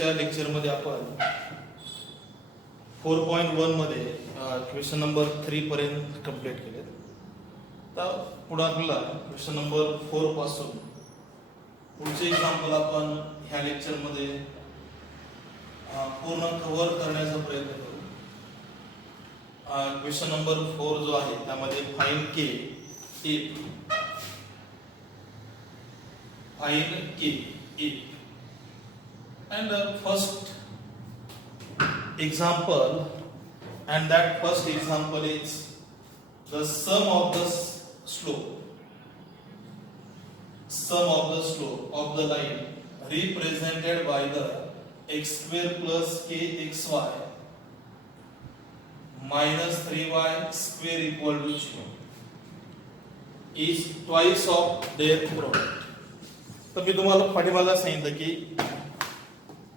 पूर्वीच्या लेक्चरमध्ये आपण 4.1 मध्ये क्वेश्चन नंबर 3 पर्यंत कंप्लीट केले. तर पुढे आपल्याला क्वेश्चन नंबर 4 पासून पुढचे एक्झाम्पल आपण ह्या लेक्चरमध्ये पूर्ण कव्हर करण्याचा प्रयत्न करू. क्वेश्चन नंबर 4 जो आहे त्यामध्ये फाइंड के if and the first example, and that first example is the sum of the slope of the line represented by the x square plus kxy minus 3y square equal to 0 is twice of their product. तर मी तुम्हाला पाठीमागे सांगितलं की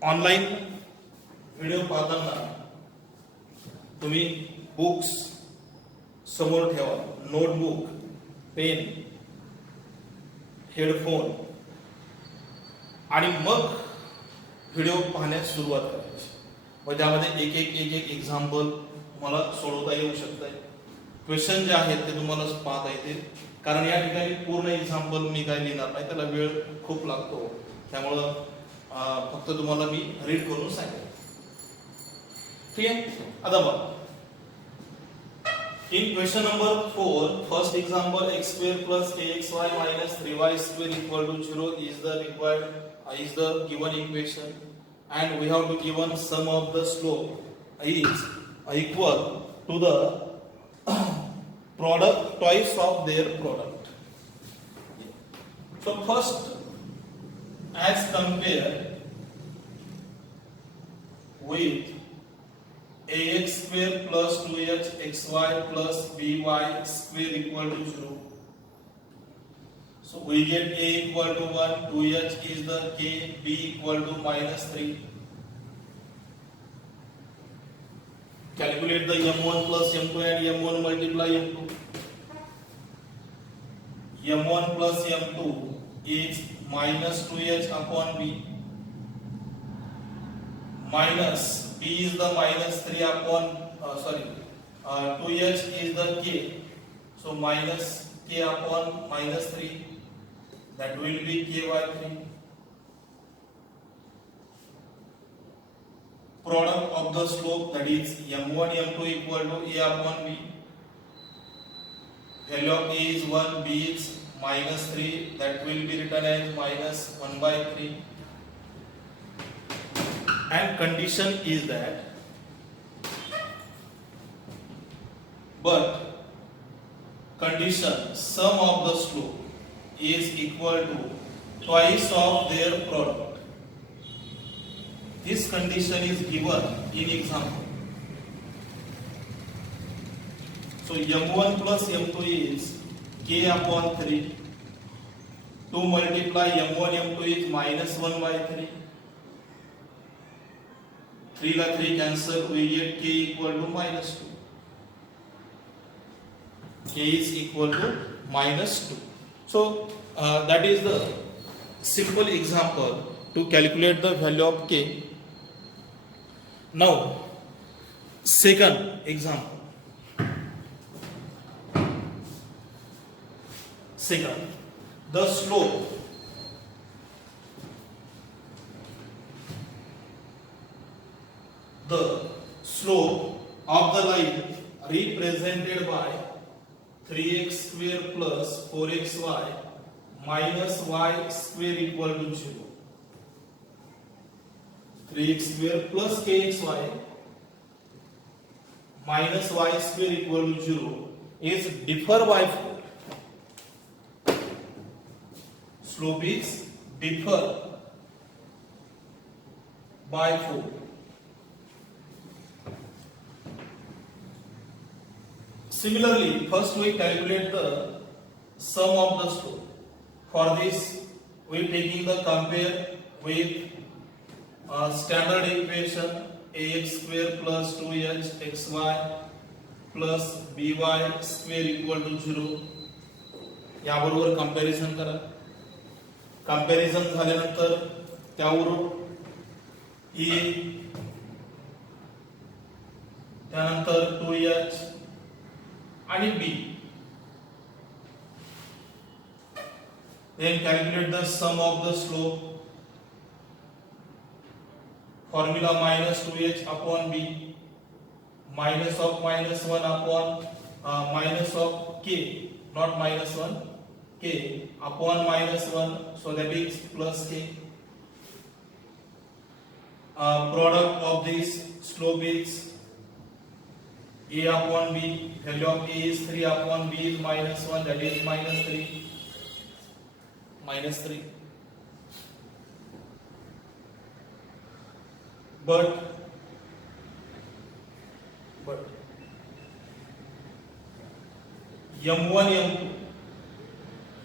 online video पाहताना तुम्ही बुक्स समोर ठेवा, notebook, pen, headphone आणि मग व्हिडिओ पाहण्यास सुरुवात करायची. मग त्यामध्ये एक एक एक्झाम्पल तुम्हाला सोडवता येऊ शकतं. क्वेश्चन जे आहेत ते तुम्हाला पाहता येतील, कारण या ठिकाणी पूर्ण एक्झाम्पल मी काय लिहिणार नाही, त्याला वेळ खूप लागतो. त्यामुळं फक्त तुम्हाला मी रीड करून सांगेन. ठीक आहे. आता बघा, in question number 4 first example x square plus kxy minus 3y square equal to 0 is the given equation, and we have to given sum of the slope is equal to the product twice of their product. So first, as compared with ax square plus 2hxy plus by square equal to 0. So we get a equal to 1, 2h is the k, b equal to minus 3. Calculate the m1 plus m2 and m1 multiply m2. m1 plus m2 is minus 2h upon b, minus b is the minus 3 upon 2h is the k, so minus k upon minus 3, that will be k by 3. Product of the slope, that is m1 m2 equal to a upon b. Value of a is 1, b is minus 3, that will be written as minus 1 by 3. And condition is that, but condition sum of the slope is equal to twice of their product. This condition is given in example. So m1 plus m2 is k upon 3. 2 multiply m1 m2 is minus 1 by 3. 3 la 3 cancel, we get k equal to minus 2. K is equal to minus 2. So that is the simple example to calculate the value of k. Now second example. Second, the slope of the line represented by 3x square plus 4xy minus y square equal to 0. 3x square plus kxy minus y square equal to 0 is differ by 4. Slope is differ by 4. Similarly, first we calculate the sum of the slope. For this, we taking the compare with standard equation ax square plus 2hxy plus by square equal to 0. याबरोबर कंपॅरिझन करा. कंपॅरिझन झाल्यानंतर त्यावरून E, त्यानंतर 2h आणि B. Then calculate the sum of the slope. Formula minus 2h upon B, minus of minus 1 upon minus of k, not minus 1, k upon minus 1, so that is plus k. Product of this slope is a upon b, value of a is 3 upon b is minus 1, that is minus 3. But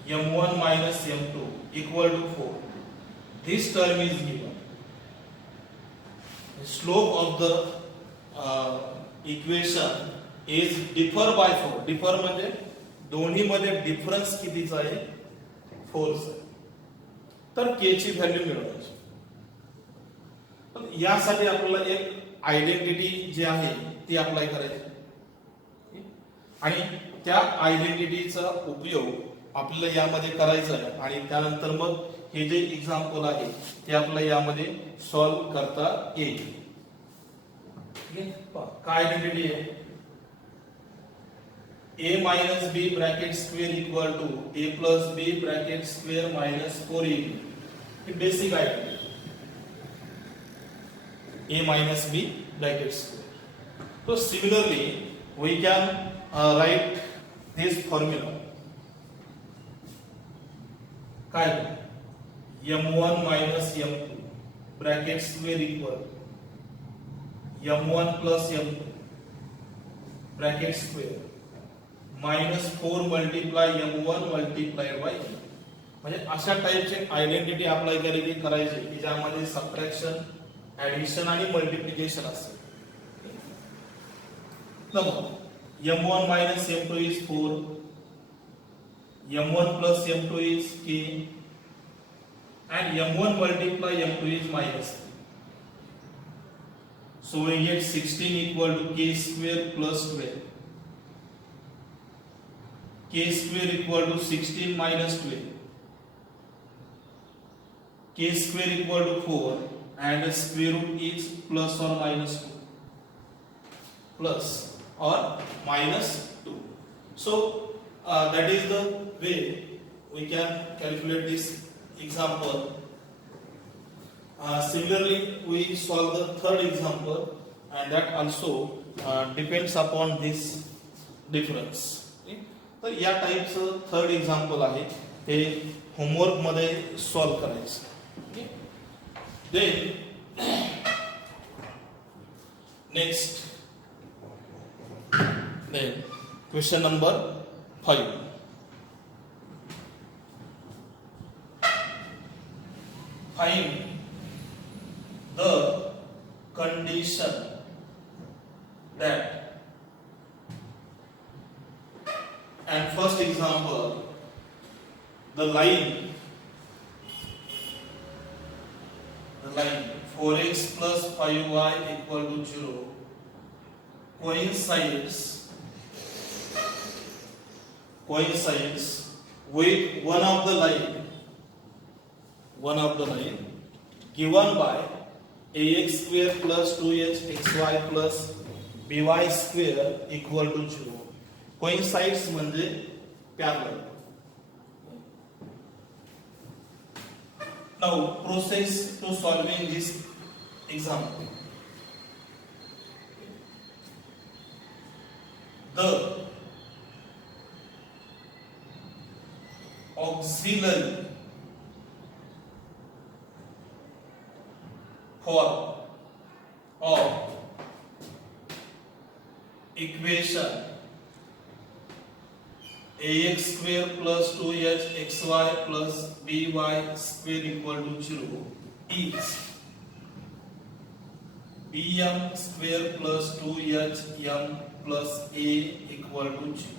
m1 minus m2 equal to 4. This term is given. The slope of the equation is differ by 4. Differ म्हणजे दोन्ही मध्ये डिफरन्स कितीचा आहे? 4 चा. तर k ची व्हॅल्यू मिळवायची. पण यासाठी आपल्याला एक आयडेंटिटी जी आहे ती अप्लाय करायची आणि त्या आयडेंटिटीचा उपयोग आपल्याला यामध्ये करायचा आहे आणि त्यानंतर मग हे जे एक्झाम्पल आहे ते आपल्याला यामध्ये सॉल्व करता येईल. काय आयडेंटिटी आहे? a minus b bracket square equal to a plus b bracket square minus 4ab. He basic identity. a minus b bracket square. So similarly we can write this formula. काय? m1 minus m2 bracket square equal m1 plus m2 bracket square minus 4 multiply m1 multiplied by m. म्हणजे अशा टाइपचे identity apply करायची की ज्यामध्ये subtraction, addition आणि मल्टिप्लिकेशन असेल. m1 minus m2 is 4, m1 plus m2 is k, and m1 multiply m2 is minus 3. So we get 16 equal to k square plus 12. K square equal to 16 minus 12. K square equal to 4 and the square root is plus or minus 2. Plus or minus 2. So that is the way we can calculate this example. Similarly, we solve the third example and that also depends upon this difference. तर या टाइपचं third example आहे ते होमवर्क मध्ये solve करायचं. Then next question number 5. Find the condition that, and first example, the line 4x plus 5y equal to 0 coincides with one of the line given by ax square plus 2hxy plus by square equal to 0. coincides म्हणजे parallel. Now process to solving this example. The auxiliary form of equation ax square plus 2hxy plus by square equal to 0 is bm square plus 2hm plus a equal to 0.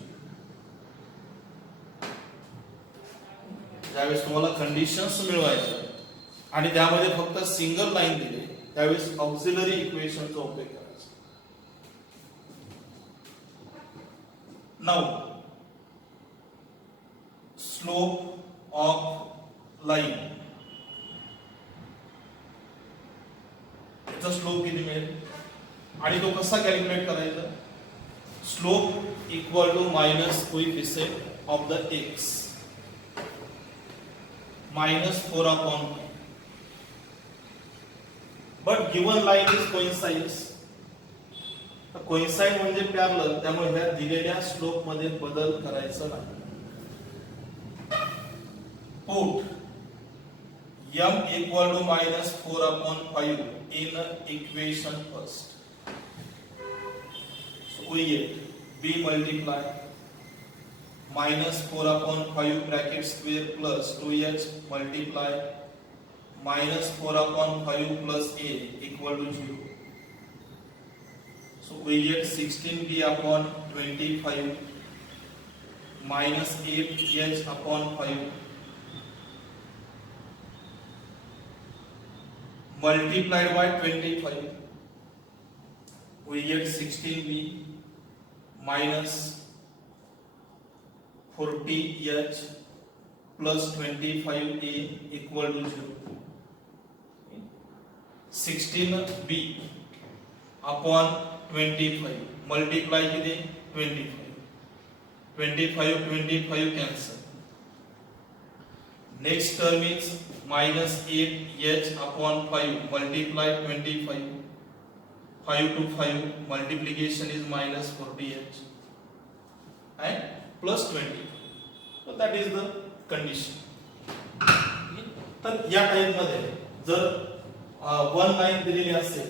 ज्यावेळेस तुम्हाला कंडिशन्स मिळवायचे आणि त्यामध्ये फक्त single line दिले त्यावेळेस ऑक्झिलरी इक्वेशनचा उपयोग करायचा. नाउ स्लोप ऑफ लाईन, याचा स्लोप किती मिळेल आणि तो कसा कॅल्क्युलेट करायचा. Slope equal to minus coefficient of the x -4 upon 5. But given line is coincides. Coincide म्हणजे पॅरलल, त्यामुळे ह्या दिलेल्या स्लोप मध्ये बदल करायचा नाही. Put m equal to -4 upon 5 in equation first. So we get b multiply -4 upon 5 bracket square plus 2h multiply -4 upon 5 plus a equal to 0. So we get 16b upon 25 minus 8h upon 5 multiplied by 25. We get 16b minus 40h plus 25a equal to 0. 16b upon 25 multiply किती 25 cancel. Next term is minus 8h upon 5 multiply 25. 5 to 5 multiplication is minus 40h and plus 20. So that is the condition. तर या टाइप मध्ये जर one line दिलेली असेल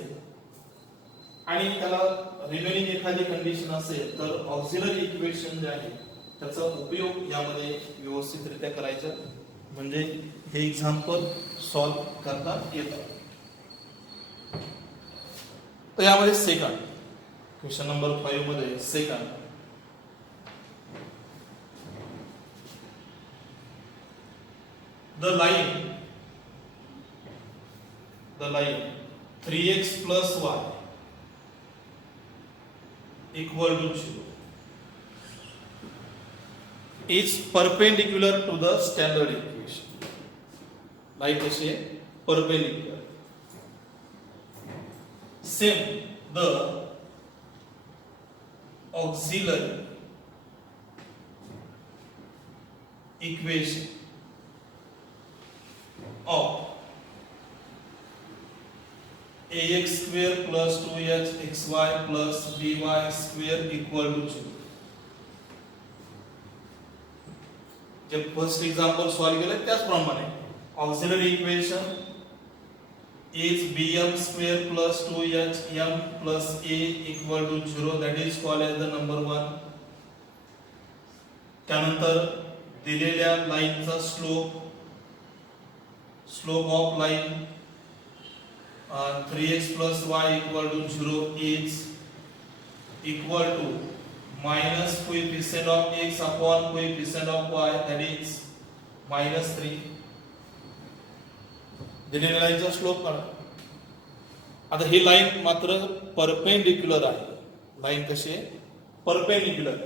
आणि त्याला रिमेनिंग एखादी कंडिशन असेल तर ऑक्झिलरी इक्वेशन जे आहे त्याचा उपयोग यामध्ये व्यवस्थितरित्या करायचा, म्हणजे हे एक्झाम्पल सॉल्व करता येतं. तर यामध्ये सेकंड क्वेश्चन नंबर 5 मध्ये second the line 3x plus y equal to 0 is perpendicular to the standard equation. Line कशी आहे perpendicular. Same the auxiliary equation of ax square plus 2hxy plus by square equal to 0. J first example solve केलं त्याचप्रमाणे auxiliary equation is bm square plus 2hm plus a equal to 0, that is called as the number 1. त्यानंतर दिलेल्या लाईनचा slope of line 3x plus y equal to 0 is equal to minus coefficient of x upon coefficient of y, that is minus 3. दिलेल्या लाईनचा स्लोप काढा. आता ही लाईन मात्र परपेंडिक्युलर आहे. लाईन कशी आहे perpendicular,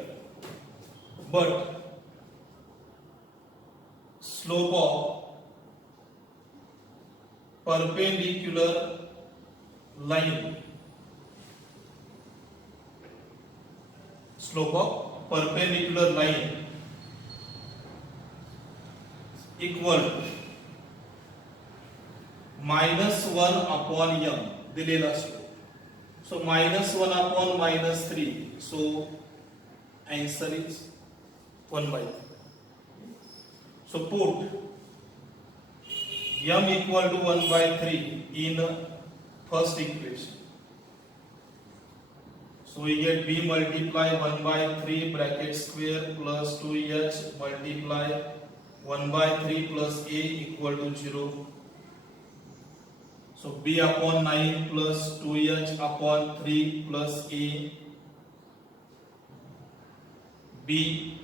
but slope of perpendicular line, slope of perpendicular line equal -1 upon m दिलेला slope. So -1 upon -3, so answer is 1/3. So put m equal to 1/3 in first equation. So we get b multiply 1/3 bracket square plus 2h multiply 1/3 plus a equal to 0. So b upon 9 plus 2h upon 3 plus a, b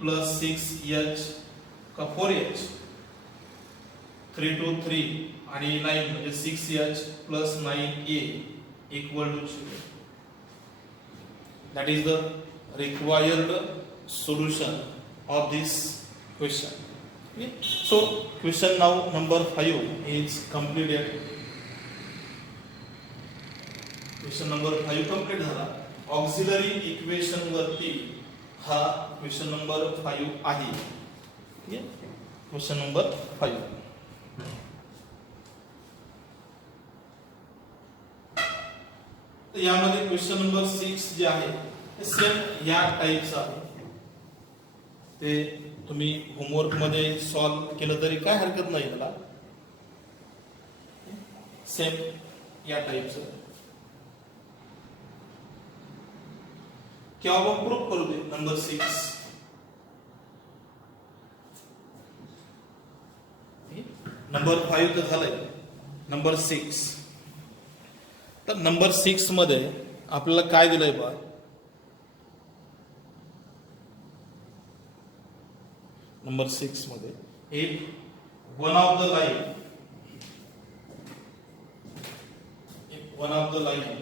plus 6h का 4h 3 to 3 आणि 9 म्हणजे 6h plus 9a equal to 0. That is the required solution of this question. Okay? So question now number 5 is completed. Question number 5 कंप्लीट झाला. Auxiliary equation वरती हा question number 5 आहे. Question number 5. तर यामध्ये question number 6 जे आहे ते सेम या टाइपचं आहे. ते तुम्ही होमवर्क मध्ये सॉल्व केलं तरी काय हरकत नाही त्याला. सेम या टाइपचं किंवा आपण प्रूफ करू दे. नंबर 6 नंबर 5 तर झालंय. नंबर 6 तर नंबर 6 मध्ये आपल्याला काय दिलंय बा. नंबर 6 मध्ये एक one of the line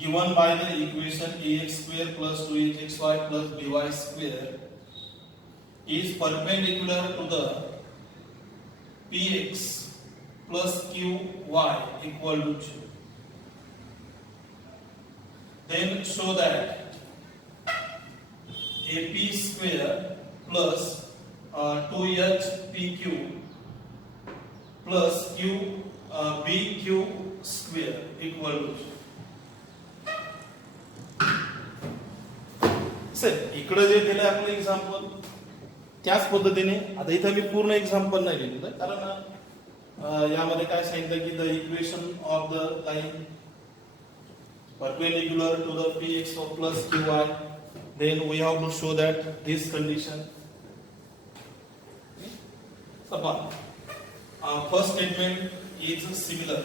given by the equation ax square plus 2hxy plus by square is perpendicular to the px plus qy equal to 0. Then show that ap square plus 2hpq plus bq square equal to 0. सर इकडे जे दिलं आपलं एक्झाम्पल त्याच पद्धतीने आता इथं मी पूर्ण एक्झाम्पल नाही लिहिलं कारण यामध्ये काय सांगितलं की the equation of the line perpendicular to the px plus qy, then we have to show that this condition. First statement is similar.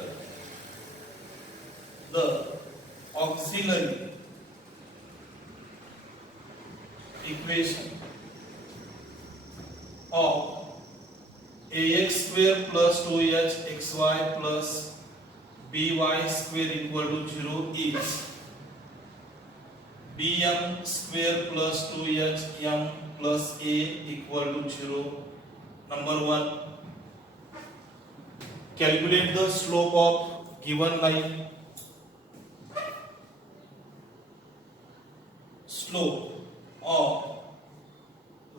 The auxiliary equation of ax square plus 2hxy plus by square equal to 0 is bm square plus 2hm plus a equal to 0. Number 1, calculate the slope of given line. Slope of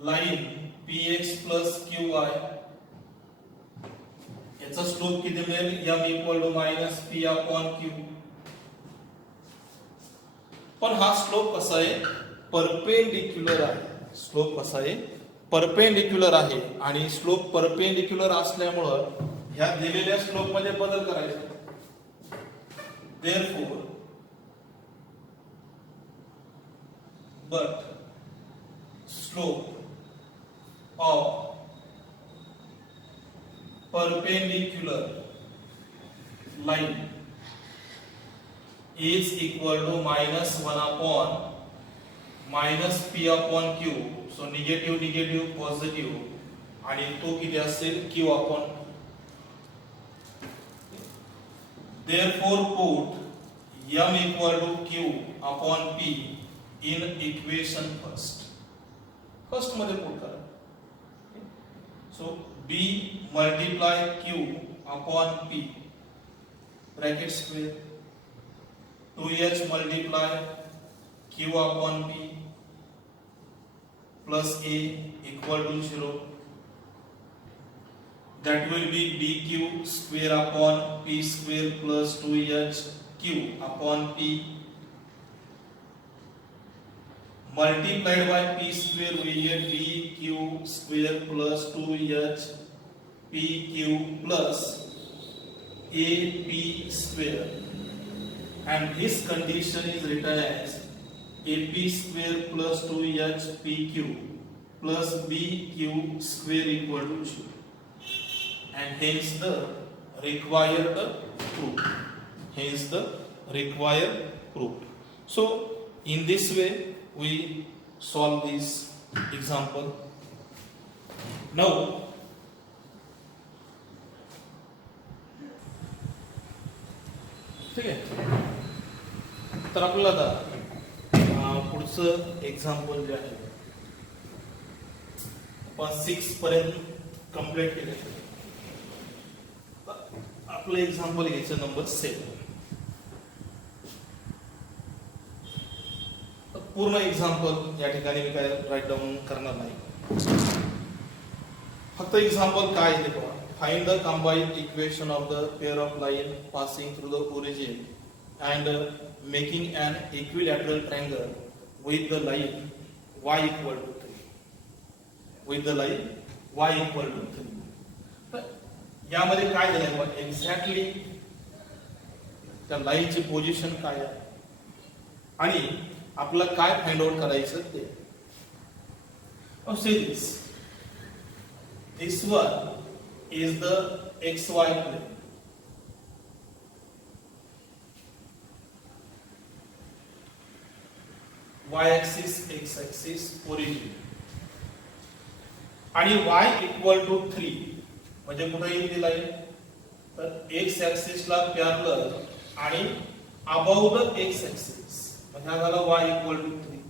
line px plus qy याचा slope किती मिळेल m equal to minus p upon q. पण हा स्लोप कसा आहे परपेंडिक्युलर आहे. स्लोप कसा आहे परपेंडिक्युलर आहे आणि स्लोप परपेंडिक्युलर असल्यामुळं ह्या दिलेल्या स्लोप मध्ये बदल करायचा. therefore but slope of perpendicular line is equal to minus 1 upon minus p upon q. So negative negative positive आणि तो किती असेल q upon. Therefore put m equal to q upon p in equation first. First मध्ये put करा. सो b multiply q upon p bracket square 2h multiply q upon p plus a equal to 0. That will be dq square upon p square plus 2h q upon p multiplied by p square we get dq square plus 2h pq plus ap square, and this condition is written as ap square plus 2h pq plus bq square equal to 0, and hence the required proof. Hence the required proof. So in this way we solve this example. 9. ठीक आहे. तर आपल्याला आता पुढचं एक्झाम्पल जे आहे आपण 6 पर्यंत कंप्लीट केले. आपलं एक्झाम्पल घ्यायचं नंबर 7. पूर्ण एक्झाम्पल या ठिकाणी मी काय राईट डाऊन करणार नाही, फक्त एक्झाम्पल काय आहे ते पहा. Find the combined equation of the pair of line passing through the origin and making an equilateral triangle with the line y equal to 3. With the line y equal to 3. तर यामध्ये काय झालं बघा, एक्झॅक्टली त्या लाईनची पोझिशन काय आहे आणि आपल्याला काय फाइंड आउट करायचं ते. See this. This one is the xy plane. Y axis, x axis, origin. आणि y इक्वल टू 3 म्हणजे कुठे येईल ती लाईन, तर x ऍक्सिस ला पॅरलल आणि अबाव द x ऍक्सिस म्हणजे हा झाला y इक्वल टू 3.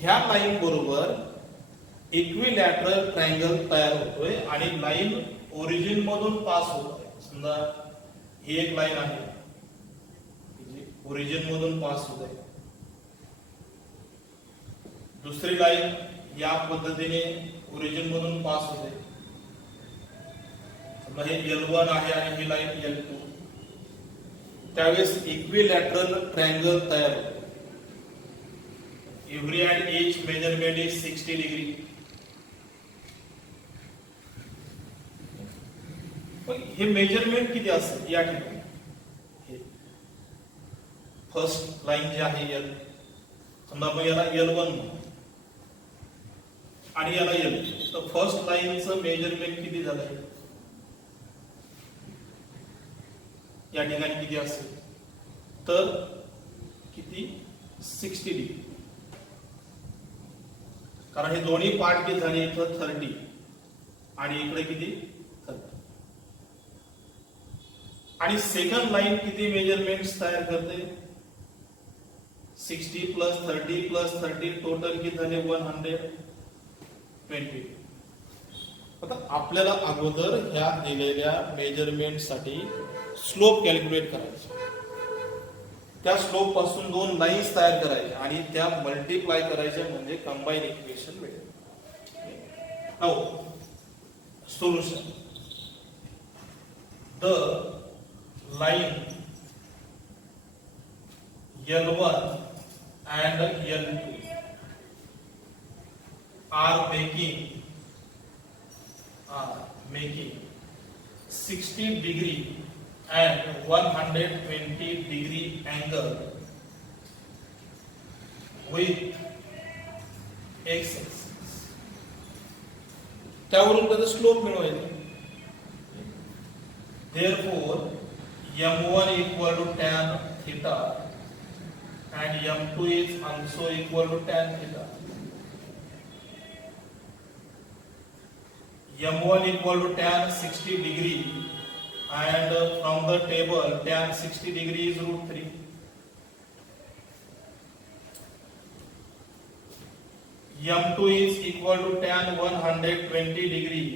ह्या लाईन बरोबर इक्विलॅटरल ट्रायंगल तयार होतोय आणि लाईन ओरिजिन मधून पास होत आहे. समजा ही एक लाईन आहे जी ओरिजिन मधून पास होत आहे, दुसरी लाईन या पद्धतीने ओरिजिन मधून पास होते. समजा हे L1 आहे आणि ही लाईन L2. त्यावेळेस इक्विलॅटरल ट्रायंगल तयार होतो. Every and each measurement is 60 degree. हे मेजरमेंट किती असेल या ठिकाणी, फर्स्ट लाईन जी आहे L, समजा आपण याला L1 म्हणू आणि याला L2, तर फर्स्ट लाईनचं मेजरमेंट किती झालंय या ठिकाणी किती असेल, तर किती 60 डिग्री. कारण हे दोन्ही पार्ट किती झाले, इथं 30 आणि इकडे किती 30. आणि सेकंड लाईन किती मेजरमेंट्स तयार करते, 60 प्लस 30 प्लस 30 टोटल किती झाले 120. आता आपल्याला अगोदर ह्या दिलेल्या मेजरमेंट साठी स्लोप कॅल्क्युलेट करायचा. त्या स्लोप पासून दोन लाईन्स तयार करायच्या आणि त्या मल्टिप्लाय करायच्या म्हणजे कंबाईन इक्वेशन मिळेल. Now solution. The line L1 and L2 are making 60 degree and 120 degree angle with x axis. त्यावरून त्याचा स्लोप मिळवायचा. Therefore m1 equal to tan theta and m2 is also equal to tan theta. m1 equal to tan 60 degree and from the table tan 60 degree is √3. m2 is equal to tan 120 degree.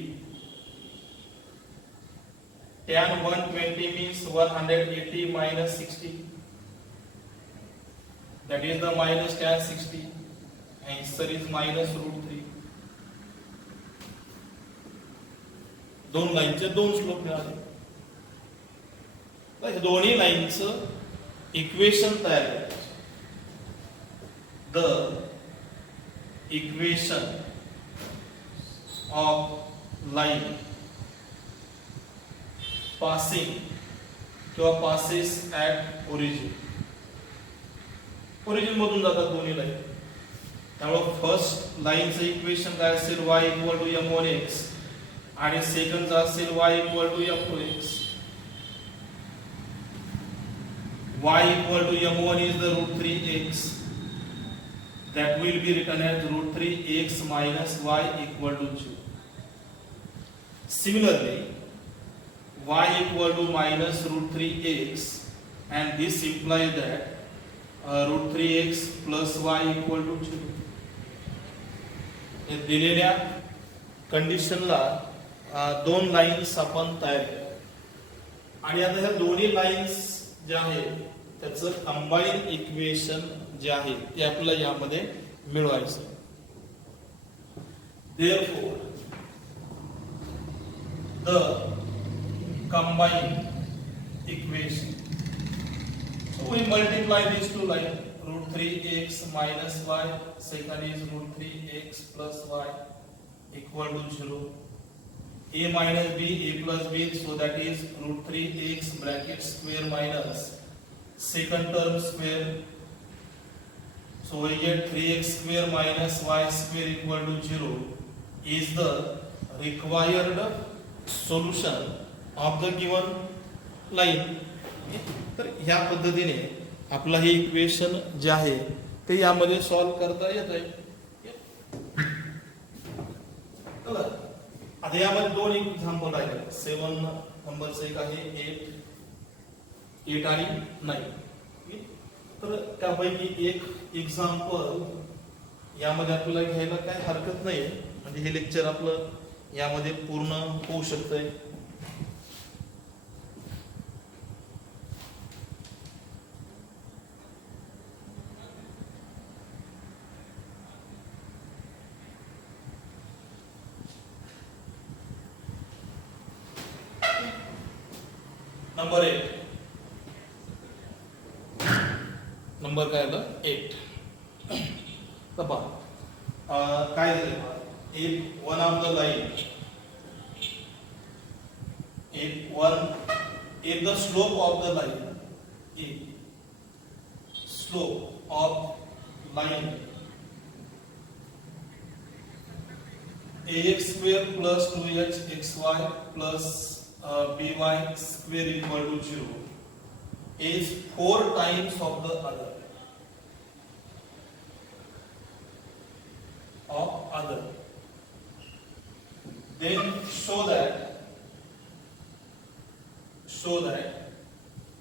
Tan 120 means 180 minus 60. That is the minus tan 60. Answer is minus √3. दोन लाईनचे दोन स्लोप मिळाले. तर दोन्ही लाईनचं इक्वेशन तयार करायचं. The equation of line passing किंवा पासेस ऍट ओरिजिन. ओरिजिन मधून जातात दोन्ही लाईन, त्यामुळे फर्स्ट लाईनचं इक्वेशन काय असेल, y इक्वल टू m1x आणि सेकंडचा असेल y equal to m2x. y equal to m1 is the √3x that will be written as root 3x minus y equal to 0. Similarly, y equal to minus root 3x, and this implies that root 3x plus y equal to 0. हे दिलेल्या कंडिशनला दोन लाईन्स आपण तयार केल्या आणि आता ह्या दोन्ही लाईन्स ज्या आहेत त्याचं कंबाईन इक्वेशन जे आहे ते आपल्याला यामध्ये मिळवायचं. Therefore, the combined equation. So we multiply these two lines. Root 3x minus y. Second is root 3x plus y equal to 0. A minus b, a plus b. So that is root 3x bracket square minus second term square. So we get 3x square minus y square equal to 0 is the required solution of the given line. तर ह्या पद्धतीने आपला हे इक्वेशन जे आहे ते यामध्ये सॉल्व करता येत आहे. आता यामध्ये दोन एक्झाम्पल आहे. 7 नंबरचं एक आहे 8 आणि 9. तर त्यापैकी एक एक्झाम्पल यामध्ये आपल्याला घ्यायला काही हरकत नाही, म्हणजे हे लेक्चर आपलं यामध्ये पूर्ण होऊ शकतंय. नंबर 8. नंबर काय आलं 8. तर पहा काय झालं. If one of the line, if the slope of the line, if slope of line ax square plus 2xy plus by square equal to 0 is 4 times of the other. Then show that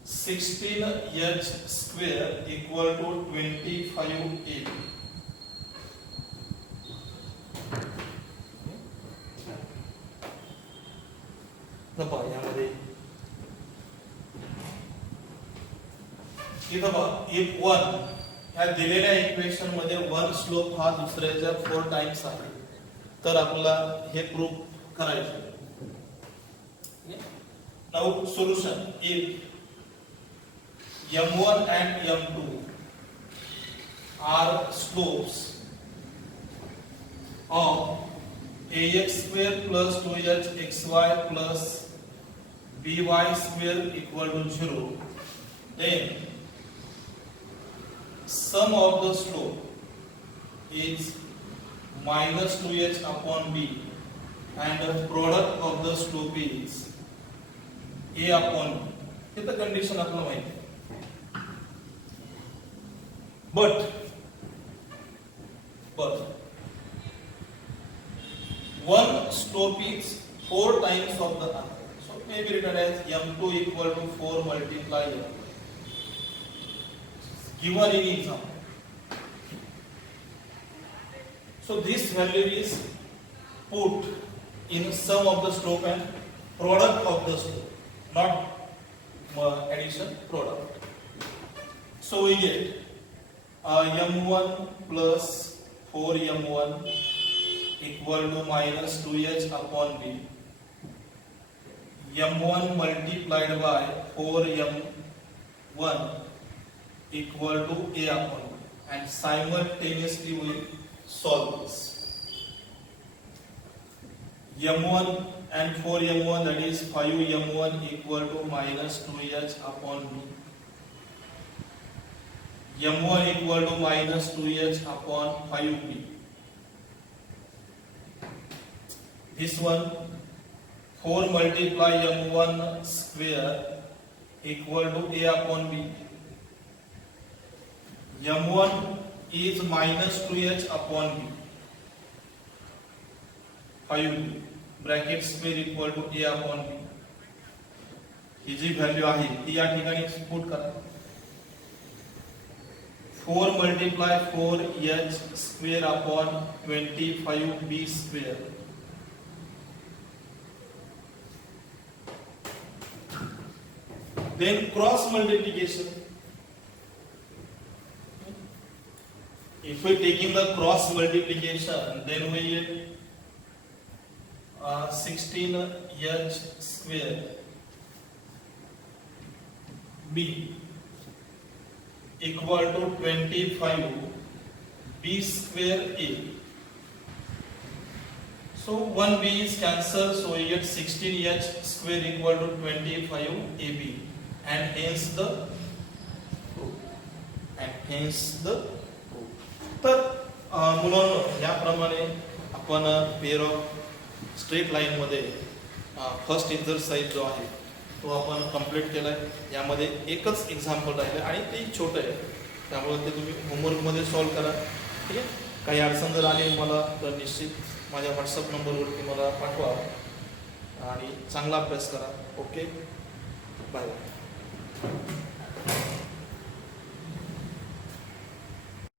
16h square equal to 25a. यामध्ये इथं बघा, if 1 ह्या दिलेल्या इक्वेशन मध्ये 1 स्लोप हा दुसऱ्याच्या 4 टाइम्स आहे, तर आपल्याला हे प्रूफ करायचं. Now solution. If m1 and m2 are slopes of ax square plus 2hxy plus by square equal to 0, then sum of the slope is minus 2h upon b and the product of the slope is a upon b. हे तर कंडिशन आपल्याला माहिती आहे. but one slope is 4 times of the other, so it may be written as m2 equal to 4 multiply m, given in example. So this value is put in sum of the slope and product of the slope, not addition, product. So we get m1 plus 4m1 equal to minus 2h upon b. m1 multiplied by 4m1 equal to a upon b, and simultaneously we solve this. m1 and 4m1, that is 5m1 equal to minus 2h upon b. m1 equal to minus 2h upon 5b. This one 4 multiply m1 square equal to a upon b. m1 is minus 2h upon b 5b bracket square equal to a upon b. ही जी value आहे ती या ठिकाणी पुट करा. 4 multiply 4h square upon 25b square. Then cross multiplication. If we taking the cross multiplication, then we get 16h square b equal to 25 b square a. So 1b is cancelled, so we get 16h square equal to 25 ab, and hence the proof. तर मुलांनो याप्रमाणे आपण pair of straight line मध्ये first exercise जो आहे तो आपण कंप्लीट केलाय. यामध्ये एकच एक्झाम्पल राहिले आणि ते छोटं आहे, त्यामुळे ते तुम्ही होमवर्कमध्ये सॉल्व्ह करा. ठीक आहे. काही अडचण जर आली मला तर निश्चित माझ्या व्हॉट्सअप नंबरवरती मला पाठवा आणि चांगला अभ्यास करा. Okay, bye.